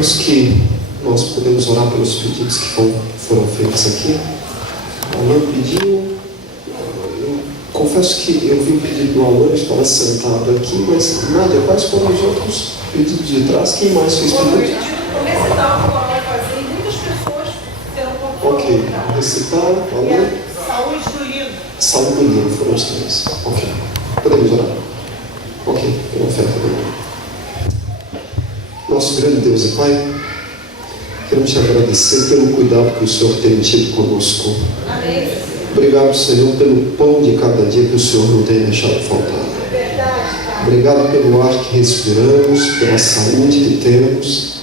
Depois que nós podemos orar pelos pedidos que foram feitos aqui. Alan pediu. Eu confesso que eu vi o pedido do Alan, estava sentado aqui, mas Nádia, quais foram os outros pedidos de trás? Quem mais fez pedido? O recital que o Alan vai fazer, e muitas pessoas serão confortadas. Ok, recital, Alan. Saúde do livro. Saúde do livro, foram os três. Ok. Podemos orar? Ok, pela oferta do livro. Nosso grande Deus e Pai, queremos te agradecer pelo cuidado que o Senhor tem tido conosco. Amém. Obrigado, Senhor, pelo pão de cada dia que o Senhor não tem deixado faltar. Obrigado pelo ar que respiramos, pela saúde que temos,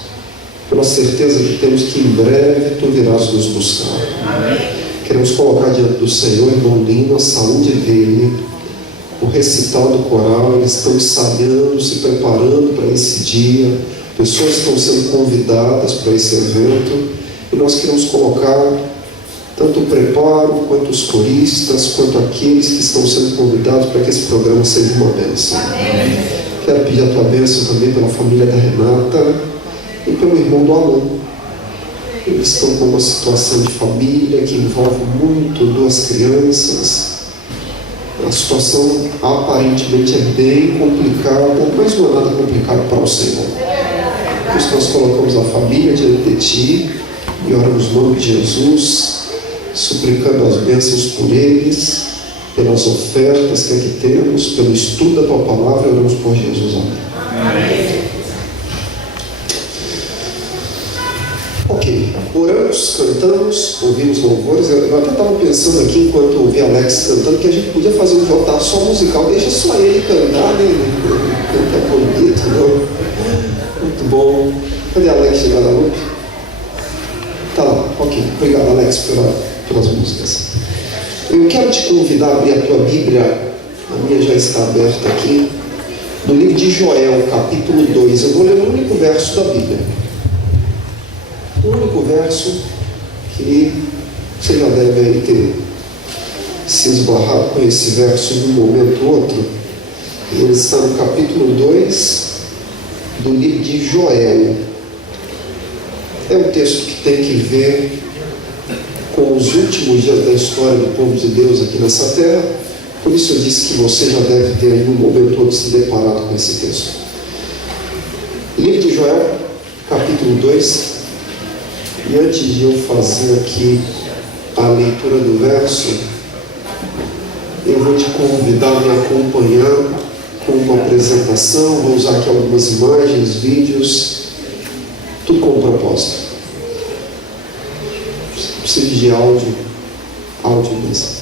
pela certeza que temos que em breve Tu virás nos buscar. Amém. Queremos colocar diante do Senhor, irmão Lino, a saúde dele, o recital do coral. Eles estão ensaiando, se preparando para esse dia. Pessoas estão sendo convidadas para esse evento. E nós queremos colocar tanto o preparo, quanto os coristas, quanto aqueles que estão sendo convidados para que esse programa seja uma bênção. Amém. Quero pedir a Tua bênção também pela família da Renata e pelo irmão do Alan. Eles estão com uma situação de família que envolve muito duas crianças. A situação aparentemente é bem complicada, mas não é nada complicado para o Senhor. Por isso nós colocamos a família diante de Ti e oramos no nome de Jesus, suplicando as bênçãos por eles, pelas ofertas que aqui temos, pelo estudo da Tua palavra. Oramos por Jesus. Amém. Ok, oramos, cantamos, ouvimos louvores. Eu até estava pensando aqui, enquanto ouvi Alex cantando, que a gente podia fazer um jantar só musical. Deixa só ele cantar, né? Canta bonito, não? Muito bom. Cadê Alex chegar da noite? Tá lá, ok. Obrigado, Alex, pelas músicas. Eu quero te convidar a abrir a tua Bíblia. A minha já está aberta aqui. No livro de Joel, capítulo 2. Eu vou ler o único verso da Bíblia. O único verso que você já deve aí ter se esbarrado com esse verso de um momento ou outro. Ele está no capítulo 2 do livro de Joel. É um texto que tem que ver com os últimos dias da história do povo de Deus aqui nessa terra. Por isso eu disse que você já deve ter aí um momento ou outro se deparado com esse texto. Livro de Joel, capítulo 2. E antes de eu fazer aqui a leitura do verso, eu vou te convidar a me acompanhar com uma apresentação. Vou usar aqui algumas imagens, vídeos, tudo com um propósito. Preciso de áudio mesmo.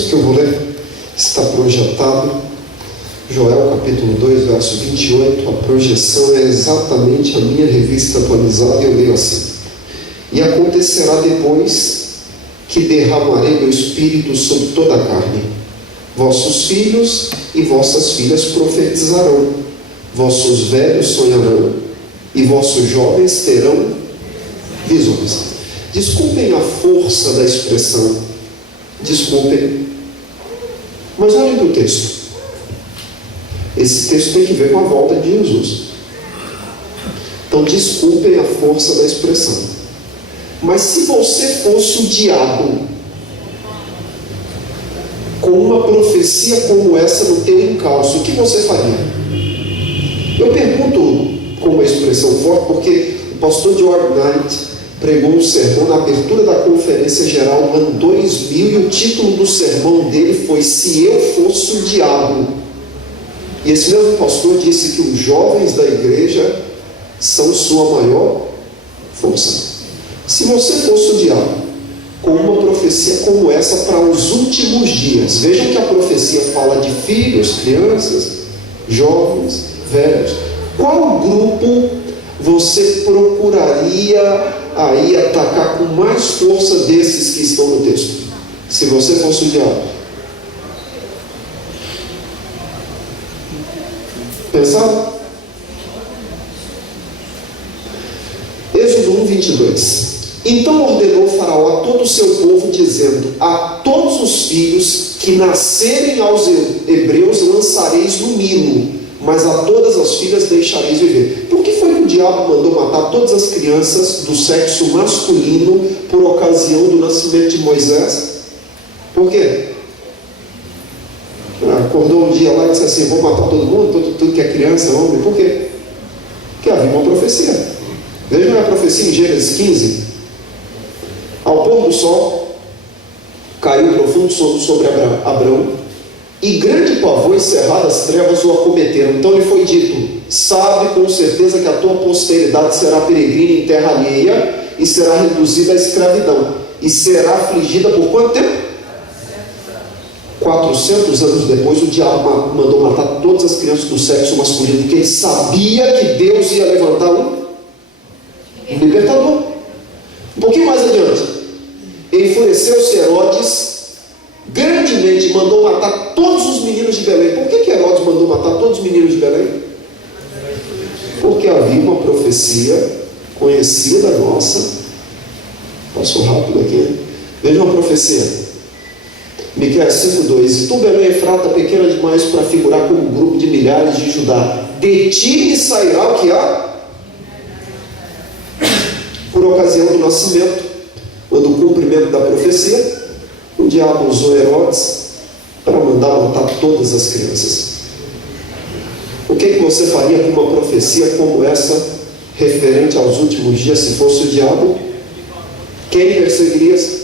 texto que eu vou ler está projetado. Joel capítulo 2, verso 28. A projeção é exatamente a minha revista atualizada e eu leio assim: e acontecerá depois que derramarei meu espírito sobre toda a carne. Vossos filhos e vossas filhas profetizarão, vossos velhos sonharão, e vossos jovens terão visões. Desculpem a força da expressão, desculpem, mas olhem para o texto. Esse texto tem que ver com a volta de Jesus. Então desculpem a força da expressão, mas se você fosse o diabo com uma profecia como essa no teu encalço, o que você faria? Eu pergunto com uma expressão forte, porque o pastor George Knight pregou um sermão na abertura da Conferência Geral no ano 2000, e o título do sermão dele foi Se Eu Fosse o Diabo. E esse mesmo pastor disse que os jovens da igreja são sua maior força. Se você fosse o diabo com uma profecia como essa para os últimos dias, vejam que a profecia fala de filhos, crianças, jovens, velhos, qual grupo você procuraria aí atacar com mais força desses que estão no texto? Se você fosse o diabo. Pensaram? Êxodo 1:22. Então ordenou Faraó a todo o seu povo, dizendo: a todos os filhos que nascerem aos hebreus lançareis no Nilo, mas a todas as filhas deixareis viver. Por que foi que o diabo mandou matar todas as crianças do sexo masculino por ocasião do nascimento de Moisés? Por quê? Acordou um dia lá e disse assim: vou matar todo mundo, tudo que é criança, homem. Por quê? Porque havia uma profecia. Vejam a profecia em Gênesis 15. Ao pôr do sol, caiu profundo sono sobre Abrão, e grande pavor e cerradas trevas o acometeram. Então lhe foi dito: sabe com certeza que a tua posteridade será peregrina em terra alheia, e será reduzida à escravidão, e será afligida por quanto tempo? 400 anos depois, o diabo mandou matar todas as crianças do sexo masculino, porque ele sabia que Deus ia levantar um libertador. Um pouquinho mais adiante, enfureceu-se Herodes grandemente, mandou matar todos os meninos de Belém. Por que Herodes mandou matar todos os meninos de Belém? Porque havia uma profecia conhecida nossa. Passou rápido aqui, né? Veja uma profecia. Miqueias 5:2. E tu, Belém Efrata, pequena demais para figurar como um grupo de milhares de Judá, de ti me sairá o que há? Por ocasião do nascimento, ou do cumprimento da profecia, o diabo usou Herodes para mandar matar todas as crianças. O que você faria com uma profecia como essa, referente aos últimos dias, se fosse o diabo? Quem perseguiria?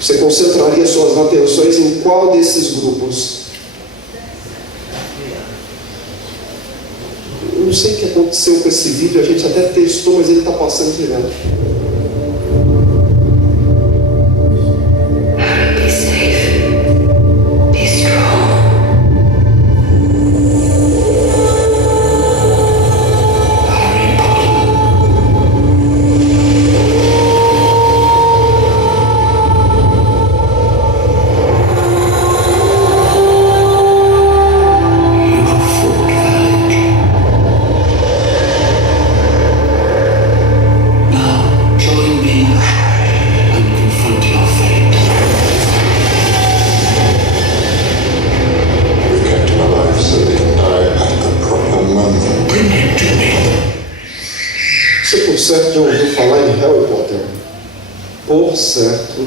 Você concentraria suas atenções em qual desses grupos? Eu não sei o que aconteceu com esse vídeo, a gente até testou, mas ele está passando direto. Be safe. Be strong. Harry Potter. You have fought valiantly. Now join me and confront your fate. We kept him alive so he can die at the proper moment. Bring him to me. Você por certo já ouviu falar em Harry Potter? Por certo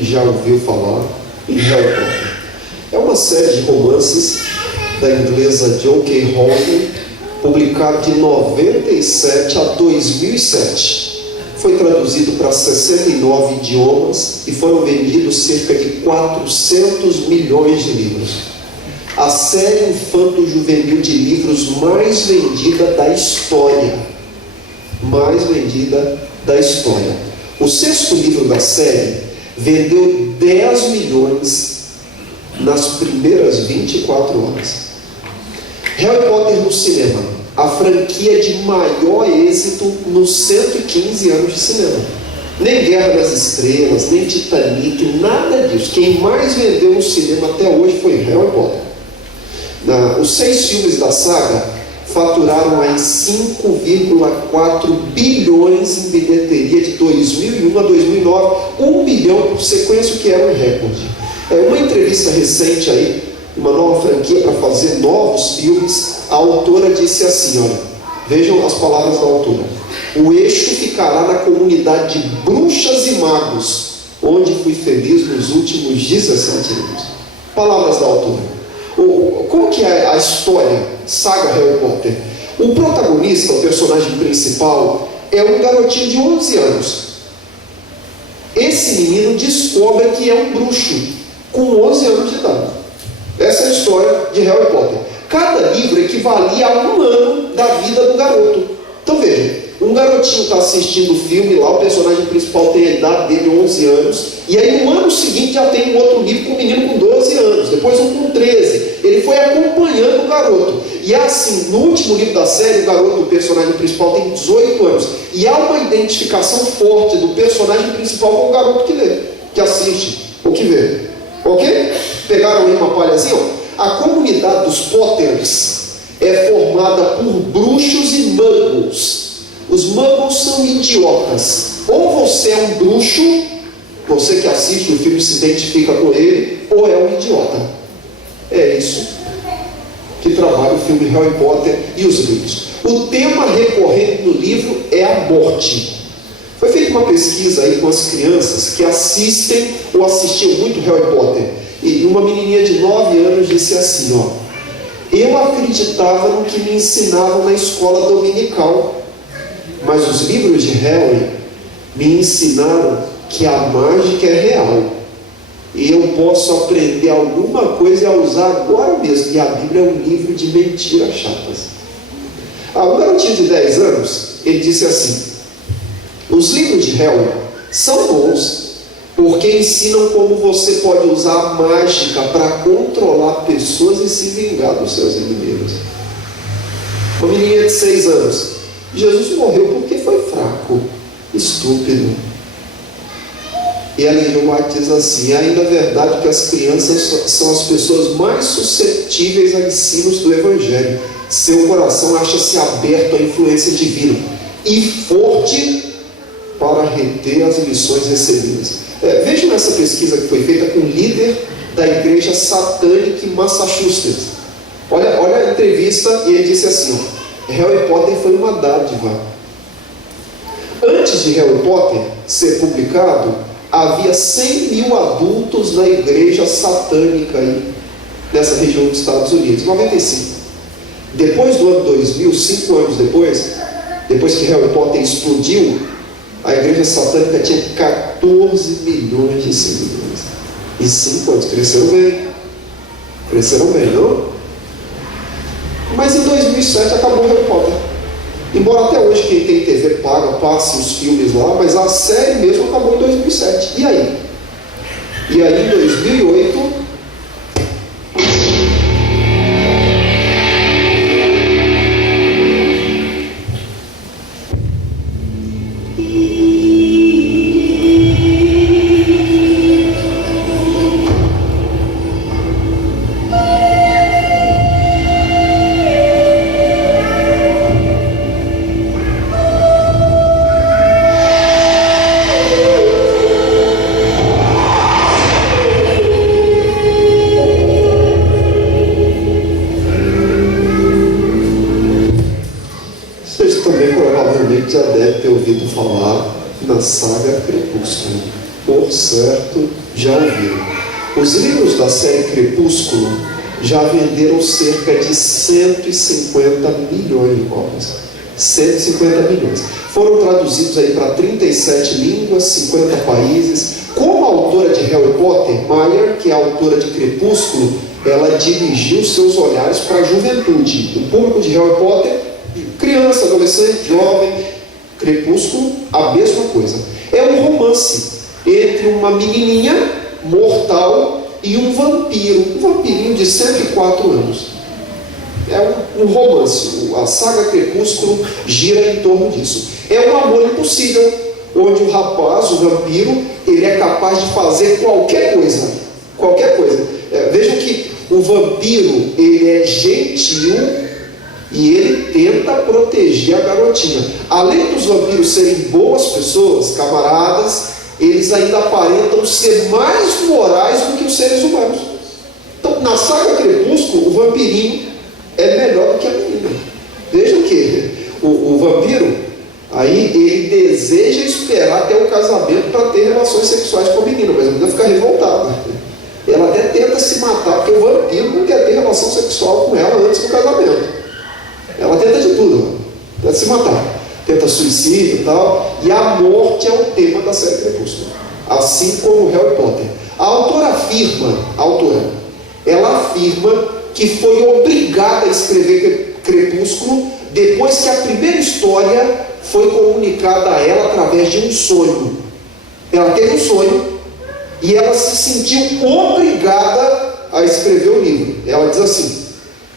já ouviu falar em Harry Potter. É uma série de romances da inglesa J.K. Rowling, publicado de 97 a 2007. Foi traduzido para 69 idiomas e foram vendidos cerca de 400 milhões de livros. A série infanto-juvenil de livros mais vendida da história. Mais vendida da história. O 6º livro da série vendeu 10 milhões nas primeiras 24 horas. Harry Potter no cinema, a franquia de maior êxito nos 115 anos de cinema. Nem Guerra das Estrelas, nem Titanic, nada disso. Quem mais vendeu no cinema até hoje foi Harry Potter. Os 6 filmes da saga faturaram aí 5,4 bilhões em bilheteria de 2001 a 2009, 1 bilhão por sequência, o que era um recorde. Uma entrevista recente aí, uma nova franquia para fazer novos filmes, a autora disse assim, olha, vejam as palavras da autora: o eixo ficará na comunidade de bruxas e magos, onde fui feliz nos últimos 17 anos. Palavras da autora. Como que é a história, saga Harry Potter? O protagonista, o personagem principal, é um garotinho de 11 anos. Esse menino descobre que é um bruxo com 11 anos de idade. Essa é a história de Harry Potter. Cada livro equivalia a 1 ano da vida do garoto. Então veja, um garotinho está assistindo o filme lá, o personagem principal tem a idade dele, 11 anos, e aí no ano seguinte já tem um outro livro com um menino com 12 anos, depois um com 13. Ele foi acompanhando o garoto. E é assim, no último livro da série, o garoto, o personagem principal, tem 18 anos. E há uma identificação forte do personagem principal com o garoto que lê, que assiste, ou que vê. Ok? Pegaram aí uma palhazinha? A comunidade dos Potters é formada por bruxos e muggles. Os muggles são idiotas. Ou você é um bruxo, você que assiste o filme se identifica com ele, ou é um idiota. É isso que trabalha o filme Harry Potter e os livros. O tema recorrente no livro é a morte. Foi feita uma pesquisa aí com as crianças que assistem ou assistiam muito Harry Potter. E uma menininha de 9 anos disse assim, ó: eu acreditava no que me ensinavam na escola dominical, mas os livros de Harry me ensinaram que a mágica é real e eu posso aprender alguma coisa a usar agora mesmo. E a Bíblia é um livro de mentiras chatas. Um garotinho de 10 anos, ele disse assim: os livros de Harry são bons porque ensinam como você pode usar a mágica para controlar pessoas e se vingar dos seus inimigos. Uma menininha de 6 anos: Jesus morreu porque foi fraco, estúpido. E ela em João diz assim: ainda é verdade que as crianças são as pessoas mais suscetíveis a ensinos do Evangelho. Seu coração acha-se aberto à influência divina e forte para reter as lições recebidas. Vejam essa pesquisa que foi feita com o líder da igreja satânica em Massachusetts. Olha a entrevista, e ele disse assim, ó: Harry Potter foi uma dádiva. Antes de Harry Potter ser publicado, havia 100 mil adultos na igreja satânica aí, nessa região dos Estados Unidos, 95. Depois do ano 2000, 5 anos depois que Harry Potter explodiu, a igreja satânica tinha 14 milhões de seguidores. Em 5 anos, cresceram bem, não? Mas em 2007 acabou Harry Potter. Embora até hoje quem tem TV paga, passe os filmes lá, mas a série mesmo acabou em 2007. E aí? E aí em 2008... já deve ter ouvido falar na saga Crepúsculo. Por certo, já ouviu. Os livros da série Crepúsculo já venderam cerca de 150 milhões de cópias. 150 milhões. Foram traduzidos aí para 37 línguas, 50 países. Como a autora de Harry Potter, Meyer, que é a autora de Crepúsculo, ela dirigiu seus olhares para a juventude. O público de Harry Potter, criança, adolescente, jovem. Crepúsculo, a mesma coisa. É um romance. entre uma menininha mortal e um vampiro, um vampirinho de 104 anos. É um romance, a saga Crepúsculo gira em torno disso. É um amor impossível, onde o rapaz, o vampiro, ele é capaz de fazer qualquer coisa. Qualquer coisa. Vejam que o vampiro, ele é gentil e ele tenta proteger a garotinha. Além dos vampiros serem boas pessoas, camaradas, eles ainda aparentam ser mais morais do que os seres humanos. Então, na saga Crepúsculo, o vampirinho é melhor do que a menina. Vejam que o vampiro, aí ele deseja esperar até o casamento para ter relações sexuais com a menina, mas a menina fica revoltada. Ela até tenta se matar, porque o vampiro não quer ter relação sexual com ela antes do casamento. Ela tenta de tudo, tenta se matar, tenta suicídio e tal, e a morte é o tema da série Crepúsculo, assim como Harry Potter. A autora afirma, ela afirma que foi obrigada a escrever Crepúsculo depois que a primeira história foi comunicada a ela através de um sonho. Ela teve um sonho e ela se sentiu obrigada a escrever o livro. Ela diz assim: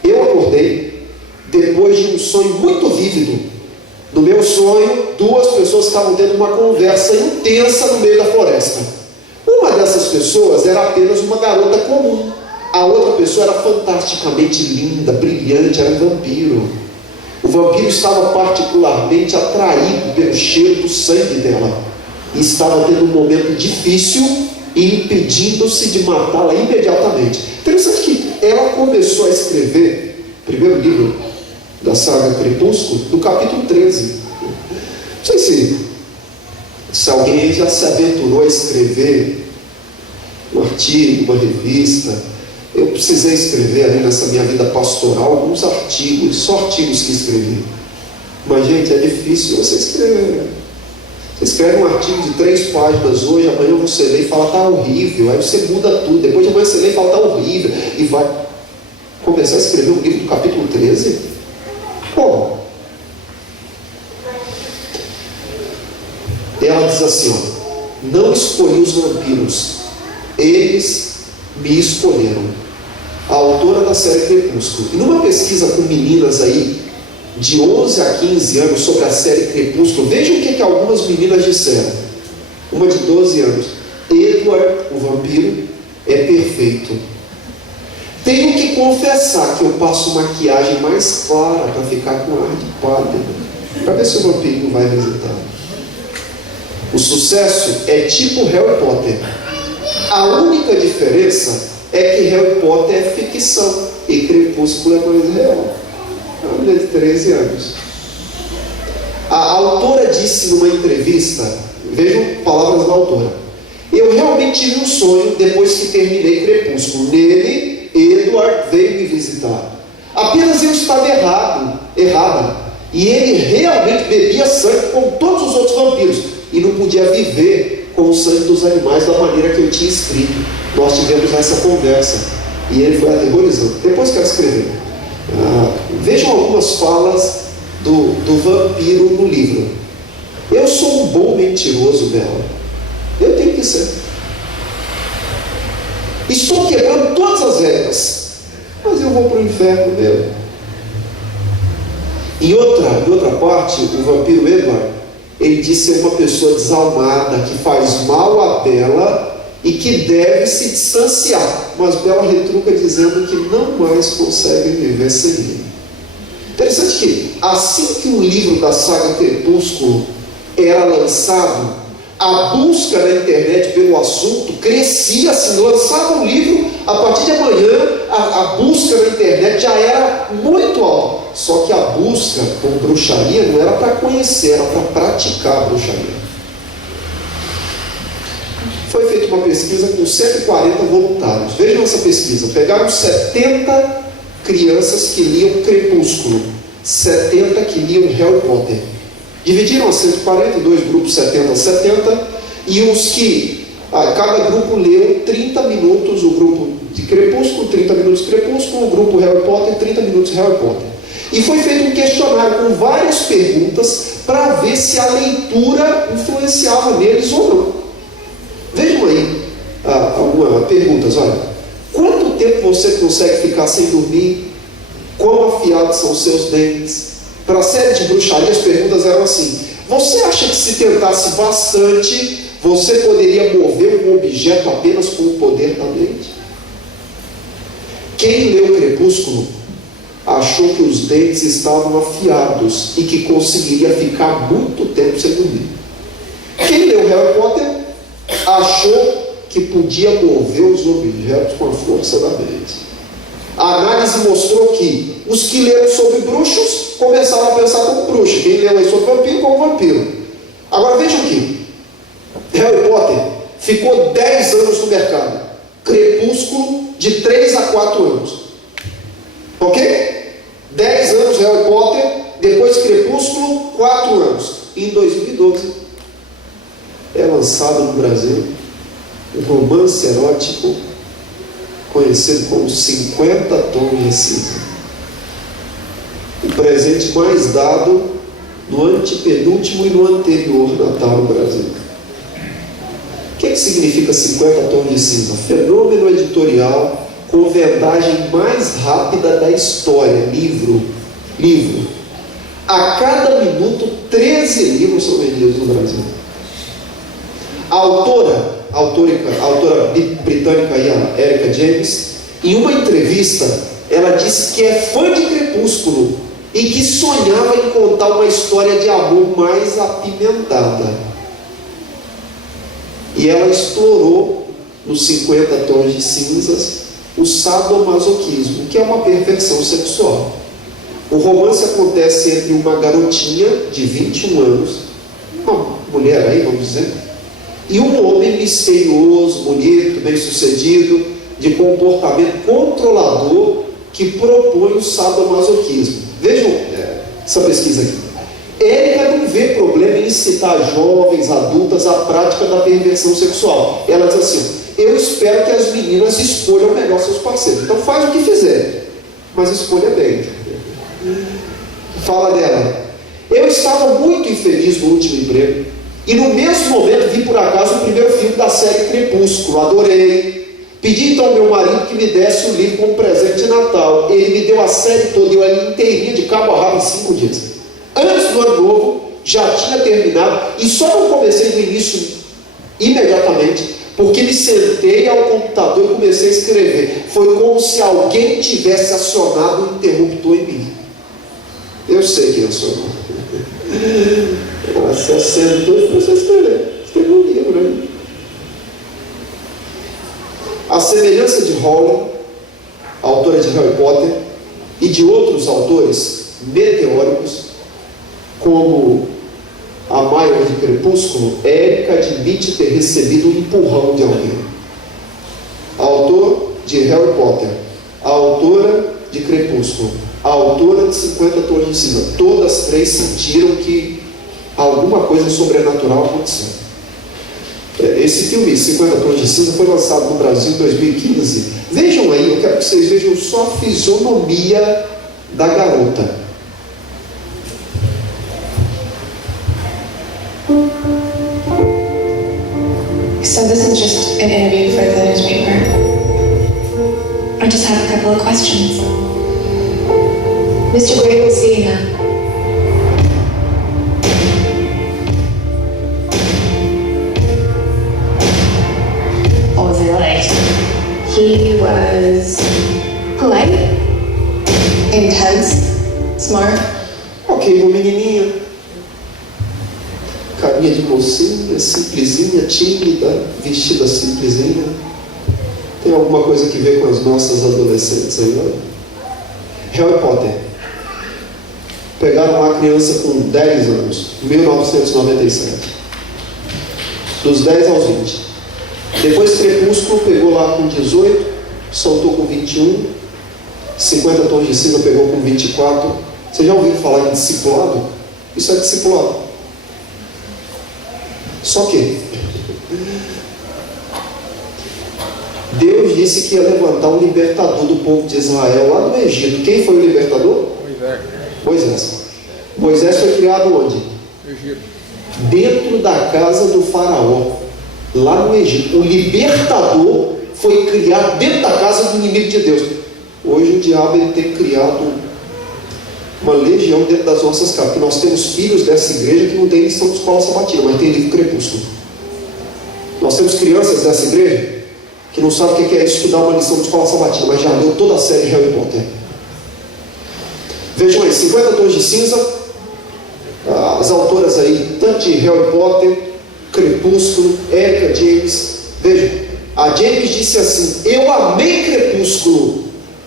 eu acordei depois de um sonho muito vívido. No meu sonho, duas pessoas estavam tendo uma conversa intensa no meio da floresta. Uma dessas pessoas era apenas uma garota comum. A outra pessoa era fantasticamente linda, brilhante, era um vampiro. O vampiro estava particularmente atraído pelo cheiro do sangue dela e estava tendo um momento difícil e impedindo-se de matá-la imediatamente. Interessante que ela começou a escrever o primeiro livro da saga Crepúsculo no capítulo 13. Não sei se alguém já se aventurou a escrever um artigo, uma revista. Eu precisei escrever ali nessa minha vida pastoral alguns artigos, só artigos que escrevi. Mas, gente, é difícil você escrever. Você escreve um artigo de 3 páginas hoje, amanhã você lê e fala, tá horrível. Aí você muda tudo. Depois de amanhã você lê e fala, tá horrível. E vai começar a escrever um livro do capítulo 13? Como? Ela diz assim, ó: não escolhi os vampiros, eles me escolheram. A autora da série Crepúsculo. E numa pesquisa com meninas aí de 11 a 15 anos sobre a série Crepúsculo, vejam o que algumas meninas disseram. Uma de 12 anos: Edward, o vampiro, é perfeito. Tenho que confessar que eu passo maquiagem mais clara para ficar com ar de pálido, para ver se o vampirinho vai visitar. O sucesso é tipo Harry Potter. A única diferença é que Harry Potter é ficção e Crepúsculo é mais real. É uma menina de 13 anos. A autora disse numa entrevista, vejam palavras da autora: eu realmente tive um sonho depois que terminei Crepúsculo. Nele, Edward veio me visitar. Apenas eu estava errada. E ele realmente bebia sangue como todos os outros vampiros e não podia viver com o sangue dos animais da maneira que eu tinha escrito. Nós tivemos essa conversa e ele foi aterrorizante. Depois quero escrever. Vejam algumas falas do vampiro no livro. Eu sou um bom mentiroso, Bela. Eu tenho que ser. Estou quebrando todas as regras, mas eu vou para o inferno mesmo. Em outra parte, o vampiro Edward, ele diz ser uma pessoa desalmada, que faz mal a Bela e que deve se distanciar. Mas Bela retruca dizendo que não mais consegue viver sem ele. Interessante que, assim que o livro da saga Crepúsculo era lançado, a busca na internet pelo assunto crescia. Assim, lançava um livro, a partir de amanhã a busca na internet já era muito alta. Só que a busca por bruxaria não era para conhecer, era para praticar a bruxaria. Foi feita uma pesquisa com 140 voluntários. Vejam essa pesquisa. Pegaram 70 crianças que liam Crepúsculo, 70 que liam Harry Potter. Dividiram as 140 em 2 grupos, 70 a 70, e os que cada grupo leu 30 minutos, o grupo de Crepúsculo, 30 minutos Crepúsculo, o grupo Harry Potter, 30 minutos Harry Potter. E foi feito um questionário com várias perguntas para ver se a leitura influenciava neles ou não. perguntas. Olha, quanto tempo você consegue ficar sem dormir? Quão afiados são os seus dentes? Para a série de bruxaria, as perguntas eram assim: você acha que se tentasse bastante, você poderia mover um objeto apenas com o poder da mente? Quem leu Crepúsculo achou que os dentes estavam afiados e que conseguiria ficar muito tempo sem dormir. Quem leu Harry Potter achou que podia mover os objetos com a força da mente. A análise mostrou que os que leram sobre bruxos começaram a pensar como bruxo. Quem leu aí sobre vampiro, como vampiro. Agora vejam aqui: Harry Potter ficou 10 anos no mercado. Crepúsculo, de 3 a 4 anos. Ok? 10 anos Harry Potter, depois Crepúsculo, 4 anos. Em 2012 é lançado no Brasil um romance erótico conhecido como 50 Tons de Cinza. O presente mais dado no antepenúltimo e no anterior Natal no Brasil. O que significa 50 Tons de Cinza? Fenômeno editorial com vendagem mais rápida da história. Livro. A cada minuto, 13 livros são vendidos no Brasil. A autora britânica aí, a Erika James, em uma entrevista, ela disse que é fã de Crepúsculo e que sonhava em contar uma história de amor mais apimentada. E ela explorou nos 50 Tons de Cinzas o sadomasoquismo, que é uma perversão sexual. O romance acontece entre uma garotinha de 21 anos, uma mulher aí, vamos dizer, e um homem misterioso, bonito, bem-sucedido, de comportamento controlador, que propõe o sadomasoquismo. Vejam essa pesquisa aqui. Érica não vê problema em incitar jovens, adultas, à prática da perversão sexual. Ela diz assim: eu espero que as meninas escolham melhor seus parceiros. Então faz o que fizer, mas escolha bem. Fala dela: eu estava muito infeliz no último emprego e no mesmo momento vi por acaso o primeiro filme da série Crepúsculo, adorei. Pedi então ao meu marido que me desse o livro como presente de Natal. Ele me deu a série toda, eu ela inteirinha de cabo a rabo em 5 dias. Antes do ano novo, já tinha terminado, e só não comecei no início imediatamente, porque me sentei ao computador e comecei a escrever. Foi como se alguém tivesse acionado um interruptor em mim. Eu sei quem acionou. Ela se assentou e começou a escrever. Escreveu um livro, né? A semelhança de Rowling, autora de Harry Potter, e de outros autores meteóricos, como a Maior de Crepúsculo, Érica admite ter recebido um empurrão de alguém. A autora de Harry Potter, a autora de Crepúsculo, a autora de 50 Tons de Cinza, todas três sentiram que alguma coisa sobrenatural aconteceu. Esse filme, 50 Tons de Cinza, foi lançado no Brasil em 2015. Vejam aí, eu quero que vocês vejam só a fisionomia da garota. So this is just an interview for the newspaper. I just have a couple of questions. Mr. Gray will see you now. What was he like? He was polite, intense, smart. Ok, uma menininha, carinha de mocinha, simplesinha, tímida, vestida simplesinha. Tem alguma coisa que ver com as nossas adolescentes aí, não? Harry Potter. Pegaram uma criança com 10 anos, 1997. Dos 10 aos 20. Depois Crepúsculo pegou lá com 18, soltou com 21. 50 Tons de Cinza pegou com 24. Você já ouviu falar em discipulado? Isso é discipulado. Só que Deus disse que ia levantar um libertador do povo de Israel lá no Egito. Quem foi o libertador? Moisés. Moisés foi criado onde? Egito. Dentro da casa do faraó, lá no Egito. O libertador foi criado dentro da casa do inimigo de Deus. Hoje o diabo ele tem criado uma legião dentro das nossas casas, porque nós temos filhos dessa igreja que não tem lição de escola sabatina, mas tem livro Crepúsculo. Nós temos crianças dessa igreja que não sabem o que é estudar uma lição de escola sabatina, mas já leu toda a série Harry Potter. Vejam aí, 50 Tons de Cinza, as autoras aí, tanto de Harry Potter, Crepúsculo, Erika James. Vejam, a James disse assim: eu amei Crepúsculo,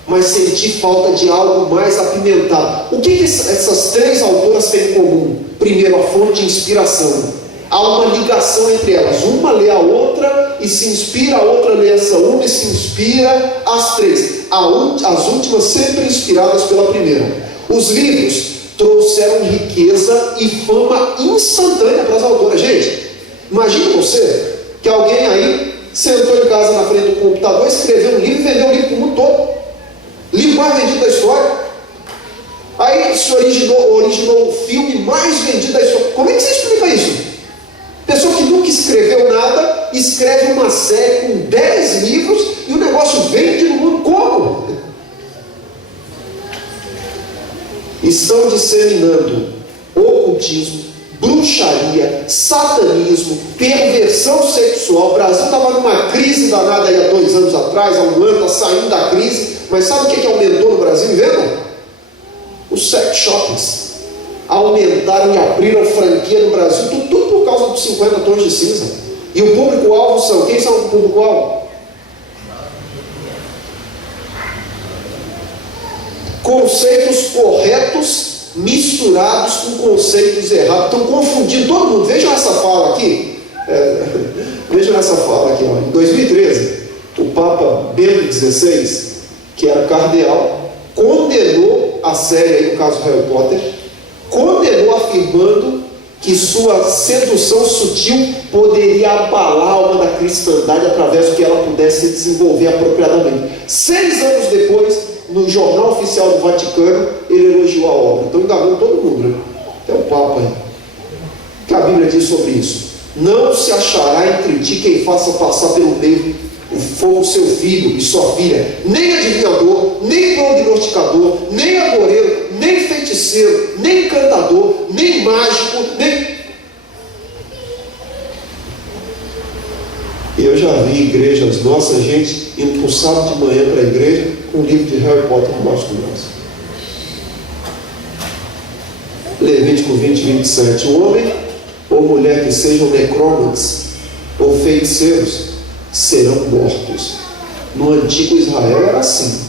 mas senti falta de algo mais apimentado. O que essas três autoras têm em comum? Primeiro, a fonte de inspiração. Há uma ligação entre elas. Uma lê a outra e se inspira, a outra lê essa uma e se inspira. As três, as últimas sempre inspiradas pela primeira. Os livros trouxeram riqueza e fama instantânea para as autoras. Gente, imagine você que alguém aí sentou em casa na frente do computador, escreveu um livro e vendeu o livro para o mundo todo. Livro mais vendido da história. Aí se originou o filme mais vendido da história. Como é que você explica isso? Pessoa que nunca escreveu nada, escreve uma série com 10 livros e o negócio vende no mundo. Como? Estão disseminando ocultismo, bruxaria, satanismo, perversão sexual. O Brasil estava numa crise danada aí há 2 anos atrás, há 1 ano, está saindo da crise. Mas sabe o que aumentou no Brasil, vendo? Os sex shops aumentaram e abriram franquia no Brasil, tudo por causa dos 50 Tons de Cinza. E o público-alvo são, quem são o público-alvo? Conceitos corretos misturados com conceitos errados. Estão confundindo todo mundo. Vejam essa fala aqui. Vejam essa fala aqui, ó. Em 2013, o Papa Bento XVI, que era cardeal, condenou a série aí, no caso Harry Potter, condenou afirmando que sua sedução sutil poderia abalar a alma da cristandade através do que ela pudesse desenvolver apropriadamente. 6 anos depois, no Jornal Oficial do Vaticano, ele elogiou a obra. Então enganou todo mundo, né? Até o Papa aí. O que a Bíblia diz sobre isso? Não se achará entre ti quem faça passar pelo meio o fogo seu filho e sua filha, nem adivinhador, nem prognosticador, nem agoreiro, nem feiticeiro, nem encantador, nem mágico, nem... Eu já vi igrejas nossas, gente, indo para o sábado de manhã para a igreja com o livro de Harry Potter debaixo do braço. Levítico 20, 27. O homem ou mulher que sejam necromantes ou feiticeiros serão mortos. No antigo Israel era assim.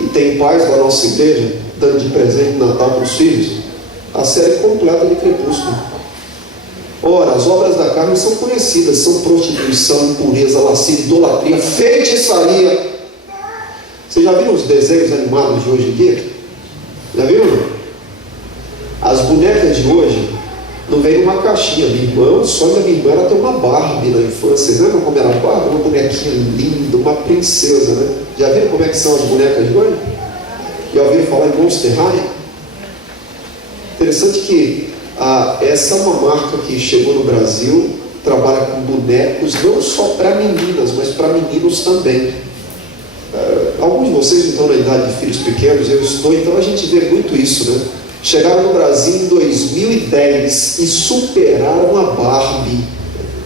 E tem pais da nossa igreja dando de presente de Natal para os filhos a série completa de Crepúsculo. Ora, as obras da carne são conhecidas, são prostituição, impureza, lascívia, idolatria, feitiçaria. Vocês já viram os desenhos animados de hoje em dia? Já viram? As bonecas de hoje não vem numa caixinha. Minha irmã, o sonho da minha irmã era ter uma Barbie na infância. Vocês lembram como era a Barbie? Uma bonequinha linda, uma princesa, né? Já viram como é que são as bonecas de hoje? Já ouviram falar em Monster High? Interessante que essa é uma marca que chegou no Brasil, trabalha com bonecos não só para meninas, mas para meninos também. Alguns de vocês estão na idade de filhos pequenos, eu estou, então a gente vê muito isso, né? Chegaram no Brasil em 2010 e superaram a Barbie.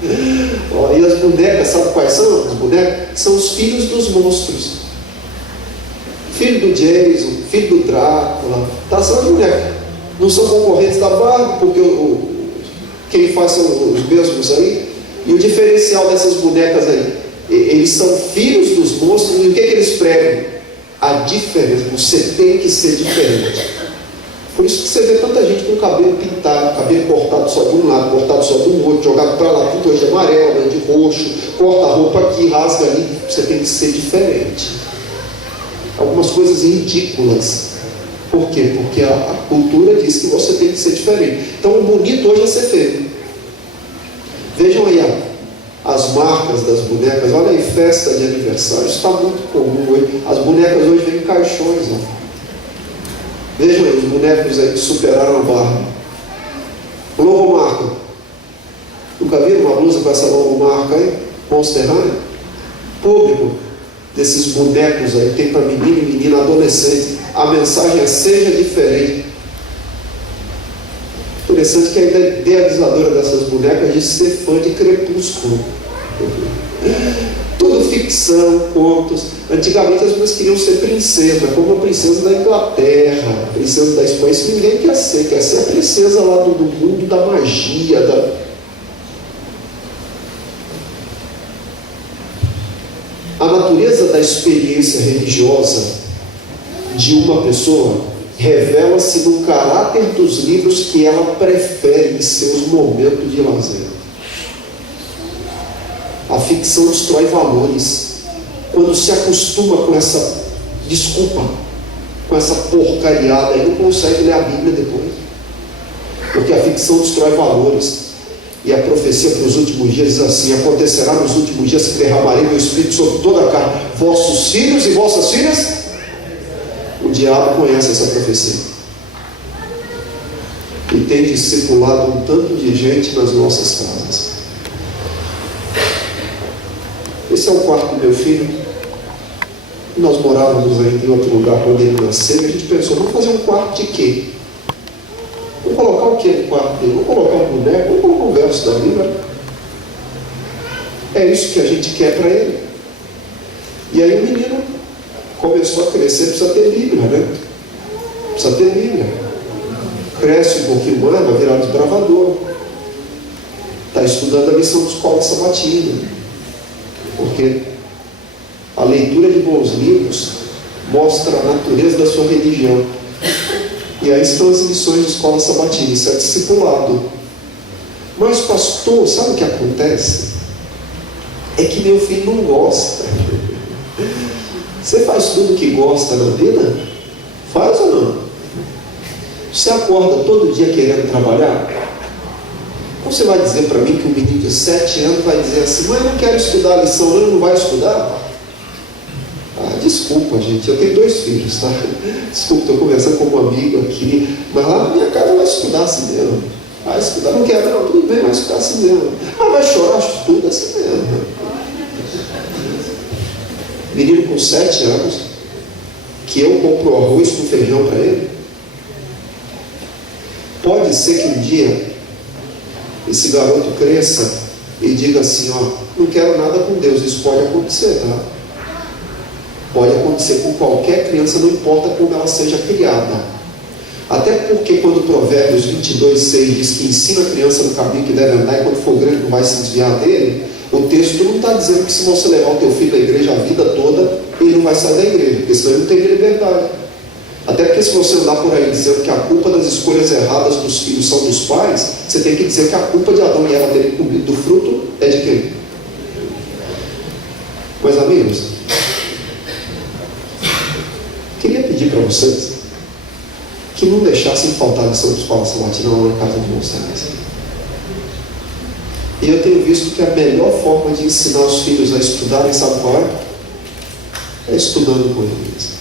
E as bonecas, sabe quais são? As bonecas são os filhos dos monstros. Filho do Jason, filho do Drácula, tá? São as bonecas. Não são concorrentes da Barbie, porque quem faz são os mesmos aí. E o diferencial dessas bonecas aí, eles são filhos dos monstros. E o que eles pregam? A diferença. Você tem que ser diferente. Por isso que você vê tanta gente com o cabelo pintado, cabelo cortado só de um lado, cortado só do outro, jogado para lá, tudo hoje de amarelo, né, de roxo, corta a roupa aqui, rasga ali. Você tem que ser diferente. Algumas coisas ridículas. Por quê? Porque a cultura diz que você tem que ser diferente. Então o bonito hoje é ser feio. Vejam aí as marcas das bonecas. Olha aí, festa de aniversário. Isso está muito comum hoje. As bonecas hoje vêm em caixões. Ó. Vejam aí os bonecos aí que superaram a Barbie. Logomarca. Nunca viram uma blusa com essa logomarca aí? Monster High, público desses bonecos aí, tem para menino e menina, adolescente. A mensagem é: seja diferente. Interessante que a idealizadora dessas bonecas diz ser fã de Crepúsculo. Tudo ficção, contos. Antigamente as pessoas queriam ser princesa, como a princesa da Inglaterra, a princesa da Espanha. Isso ninguém quer ser a princesa lá do mundo da magia, A natureza da experiência religiosa de uma pessoa revela-se no caráter dos livros que ela prefere em seus momentos de lazer. A ficção destrói valores. Quando se acostuma com essa desculpa, com essa porcariada, aí não consegue ler a Bíblia depois. Porque a ficção destrói valores. E a profecia para os últimos dias diz assim: acontecerá nos últimos dias que derramarei meu espírito sobre toda a carne. Vossos filhos e vossas filhas. O diabo conhece essa profecia. E tem discipulado um tanto de gente nas nossas casas. Esse é o quarto do meu filho. Nós morávamos aí em outro lugar quando ele nasceu. E a gente pensou: vamos fazer um quarto de quê? Vamos colocar o que no quarto dele? Vamos colocar um boneco? Vamos colocar um verso da Bíblia? É isso que a gente quer para ele. E aí o menino começou a crescer. Precisa ter Bíblia, né? Precisa ter Bíblia. Cresce um pouquinho mais, vai virar desbravador. Está estudando a lição de escola sabatina. Porque a leitura de bons livros mostra a natureza da sua religião. E aí estão as lições de escola sabatina. Isso é discipulado. Mas pastor, sabe o que acontece? É que meu filho não gosta. Você faz tudo que gosta na vida? Faz ou não? Você acorda todo dia querendo trabalhar? Ou você vai dizer para mim que um menino de 7 anos vai dizer assim: mas eu não quero estudar a lição, não vai estudar? Desculpa, gente, eu tenho 2 filhos, tá? Desculpa, estou conversando com um amigo aqui, mas lá na minha casa vai estudar assim mesmo. Vai estudar, não quero, não, tudo bem, vai estudar assim mesmo. Mas vai chorar, estuda assim mesmo. Menino com 7 anos, que eu compro arroz com feijão para ele. Pode ser que um dia esse garoto cresça e diga assim: ó, não quero nada com Deus. Isso pode acontecer, tá? Pode acontecer com qualquer criança, não importa como ela seja criada. Até porque quando Provérbios 22:6 diz que ensina a criança no caminho que deve andar, e quando for grande não vai se desviar dele, o texto não está dizendo que se você levar o teu filho à igreja a vida toda, ele não vai sair da igreja, porque senão ele não tem liberdade. Até porque se você andar por aí dizendo que a culpa das escolhas erradas dos filhos são dos pais, você tem que dizer que a culpa de Adão e Eva terem comido do fruto é de quem? Meus amigos, queria pedir para vocês que não deixassem faltar a lição de escola sabatina lá na casa de vocês. E eu tenho visto que a melhor forma de ensinar os filhos a estudarem, sabe qual é? É estudando com eles.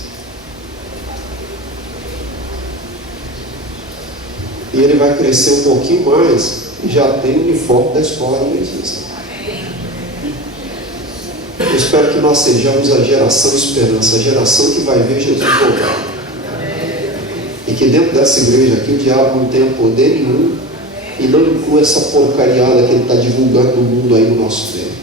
E ele vai crescer um pouquinho mais e já tem o uniforme da escola adventista. Eu espero que nós sejamos a geração esperança, a geração que vai ver Jesus voltar. E que dentro dessa igreja aqui o diabo não tenha poder nenhum e não inclua essa porcariada que ele está divulgando no mundo aí no nosso meio.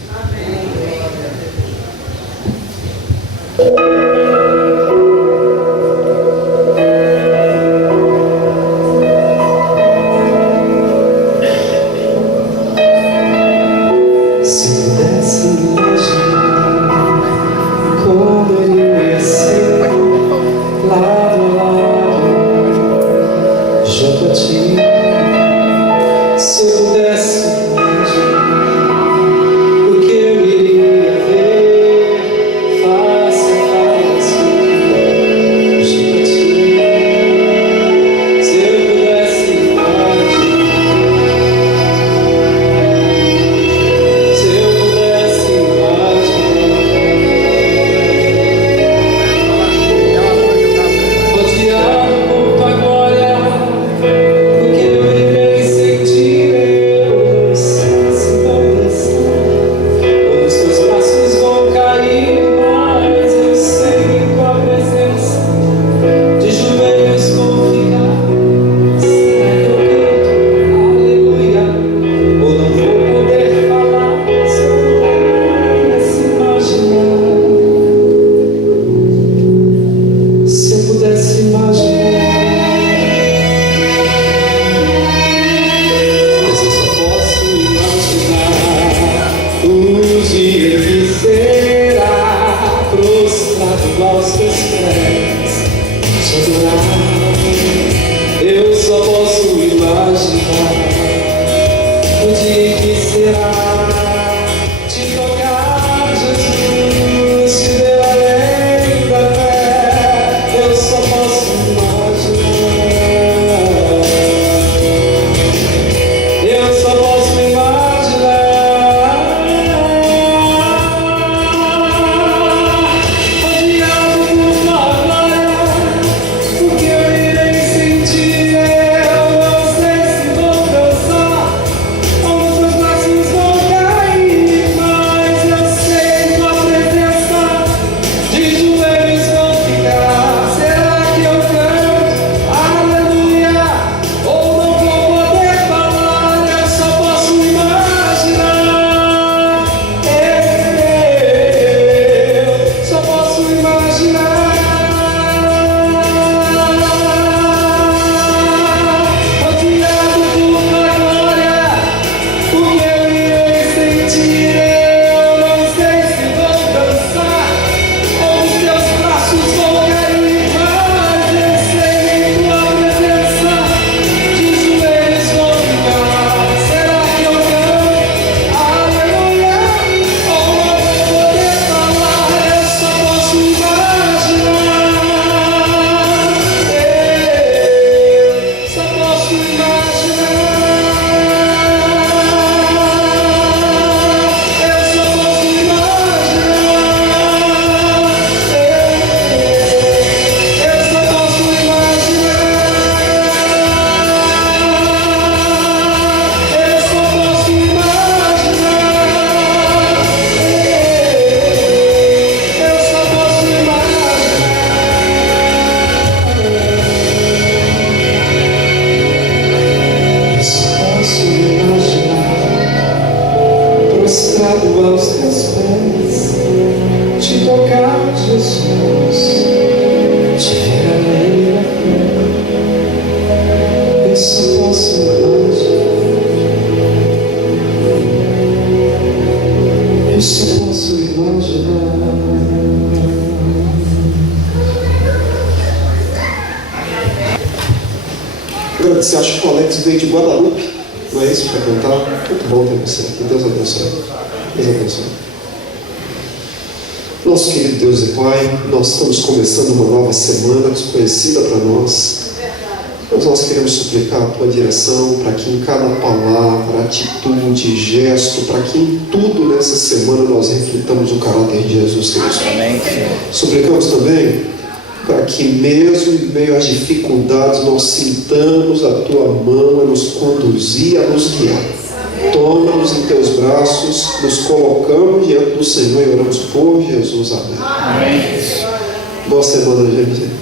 O que eu iria ver face a face Agradecer, acho que o Alex veio de Guadalupe, não é isso, para cantar? Muito bom ter você. Que Deus abençoe. Deus abençoe. Nosso querido Deus e Pai, nós estamos começando uma nova semana desconhecida para nós. Mas nós queremos suplicar a Tua direção para que em cada palavra, atitude, gesto, para que em tudo nessa semana nós reflitamos o caráter de Jesus Cristo. Amém. Suplicamos também para que mesmo em meio às dificuldades nós sintamos a Tua mão a nos conduzir, a nos guiar. Toma-nos em Teus braços, nos colocamos diante do Senhor e oramos por Jesus. Amém. Amém. Boa semana, gente.